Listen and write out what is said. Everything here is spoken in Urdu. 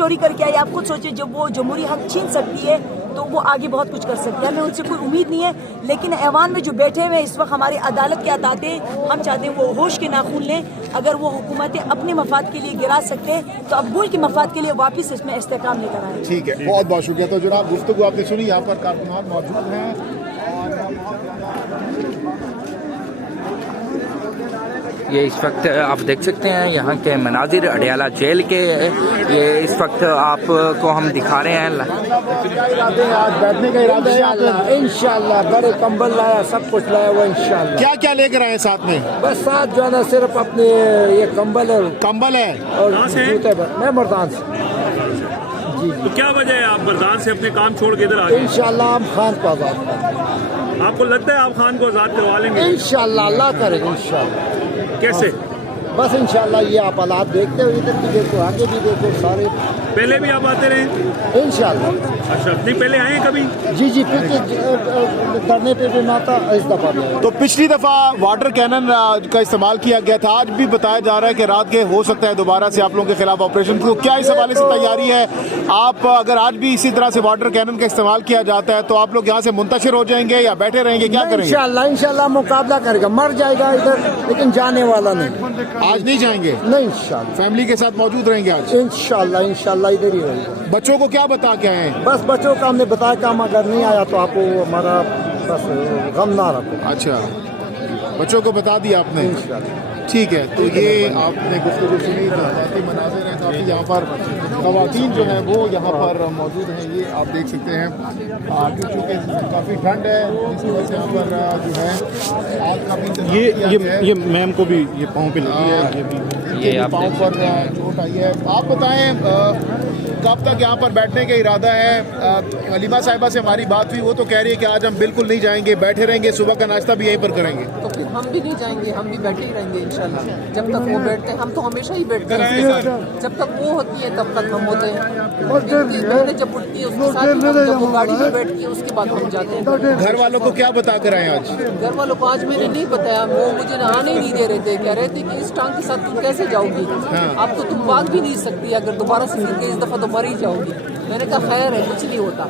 چوری کر کے آئی. آپ خود سوچیں جب وہ جمہوری حق چھین سکتی ہے تو وہ آگے بہت کچھ کر سکتی ہے. ہمیں ان سے کوئی امید نہیں ہے, لیکن ایوان میں جو بیٹھے ہوئے اس وقت ہماری عدالت کے اطاعت ہیں, ہم چاہتے ہیں وہ ہوش کے ناخن لیں. اگر وہ حکومتیں اپنے مفاد کے لیے گرا سکتے ہیں تو اب ملک کے مفاد کے لیے واپس اس میں استحکام لے کر آئیں. ٹھیک ہے, بہت بہت شکریہ. تو جناب گفتگو آپ نے سنی, یہاں پر کارکنان موجود ہیں اور یہ اس وقت آپ دیکھ سکتے ہیں یہاں کے مناظر اڈیالہ جیل کے. یہ اس وقت آپ کو ہم دکھا رہے ہیں. کیا ارادے ہیں آج بیٹھنے کا ارادہ ہے؟ انشاءاللہ بڑے کمبل لایا, سب کچھ لایا وہ انشاءاللہ. کیا کیا لے کر آئے ساتھ میں؟ بس ساتھ جو ہے نا صرف اپنے یہ کمبل کمبل ہے اور جوتے. میں مردان سے. تو کیا وجہ ہے آپ مردان سے اپنے کام چھوڑ کے ادھر آ گئے؟ انشاءاللہ ہم خان کو آزاد کریں. آپ کو لگتا ہے آپ خان کو آزاد کروا لیں گے؟ انشاءاللہ اللہ کرے گا انشاءاللہ. کیسے؟ بس انشاءاللہ یہ آپ حالات دیکھتے ہوئے ادھر بھی دیکھو, آگے بھی دیکھو, سارے پہلے بھی آپ آتے رہے؟ انشاءاللہ. اچھا, نہیں پہلے آئے ہیں کبھی؟ جی پچھلے دھرنے پہ بھی نہ تھا, اس دفعہ بھی. تو پچھلی دفعہ واٹر کینن کا استعمال کیا گیا تھا, آج بھی بتایا جا رہا ہے کہ رات کے ہو سکتا ہے دوبارہ سے آپ لوگوں کے خلاف آپریشن. تو کیا اس حوالے سے تیاری ہے؟ آپ اگر آج بھی اسی طرح سے واٹر کینن کا استعمال کیا جاتا ہے تو آپ لوگ یہاں سے منتشر ہو جائیں گے یا بیٹھے رہیں گے, کیا کریں گے؟ انشاءاللہ مقابلہ کرے گا, مر جائے گا ادھر لیکن جانے والا نہیں. آج نہیں جائیں گے؟ نہیں انشاءاللہ. فیملی کے ساتھ موجود رہیں گے آج؟ انشاءاللہ ادھر ہی رہے گا. بچوں کو کیا بتا کے آئے ہیں؟ بس بچوں کا ہم نے بتایا کہ ہم اگر نہیں آیا تو آپ کو ہمارا بس غم نہ رکھو. اچھا, بچوں کو بتا دیا آپ نے. ٹھیک ہے, تو یہ آپ نے گفتگو سنی, کافی مناظر ہیں, کافی یہاں پر خواتین جو ہیں وہ یہاں پر موجود ہیں. یہ آپ دیکھ سکتے ہیں چونکہ کافی ٹھنڈ ہے اس وجہ سے یہاں پر جو ہے آگ کا بھی یہ میم کو بھی یہ پاؤں پہ لگی ہے, یہ آپ پاؤں پر چوٹ آئی ہے. آپ بتائیں کب تک یہاں پر بیٹھنے کا ارادہ ہے؟ علیمہ صاحبہ سے ہماری بات ہوئی, وہ تو کہہ رہی ہے کہ آج ہم بالکل نہیں جائیں گے, بیٹھے رہیں گے, صبح کا ناشتہ بھی یہیں پر کریں گے. تو پھر ہم بھی نہیں جائیں گے, ہم بھی بیٹھے ہی رہیں گے انشاءاللہ. جب تک وہ بیٹھتے ہیں ہم تو ہمیشہ ہی بیٹھتے ہیں اس کے ساتھ, جب تک وہ ہوتی ہے تب تک ہم ہوتے ہیں. بہنیں جب اٹھتی ہیں اس کے ساتھ, جب وہ گاڑی میں بیٹھتی ہیں اس کے بعد ہم جاتے ہیں. گھر والوں کو کیا بتا کر آئے آج؟ گھر والوں کو آج میں نے نہیں بتایا, وہ مجھے آنے ہی نہیں دے رہے تھے. کہہ رہے تھے کہ اس ٹانگ کے ساتھ تم کیسے جاؤ گی, اب تو تم بھاگ بھی نہیں سکتی, اگر دوبارہ سے اس دفعہ تو مر ہی جاؤ گی. میں نے کہا خیر ہے, کچھ نہیں ہوتا.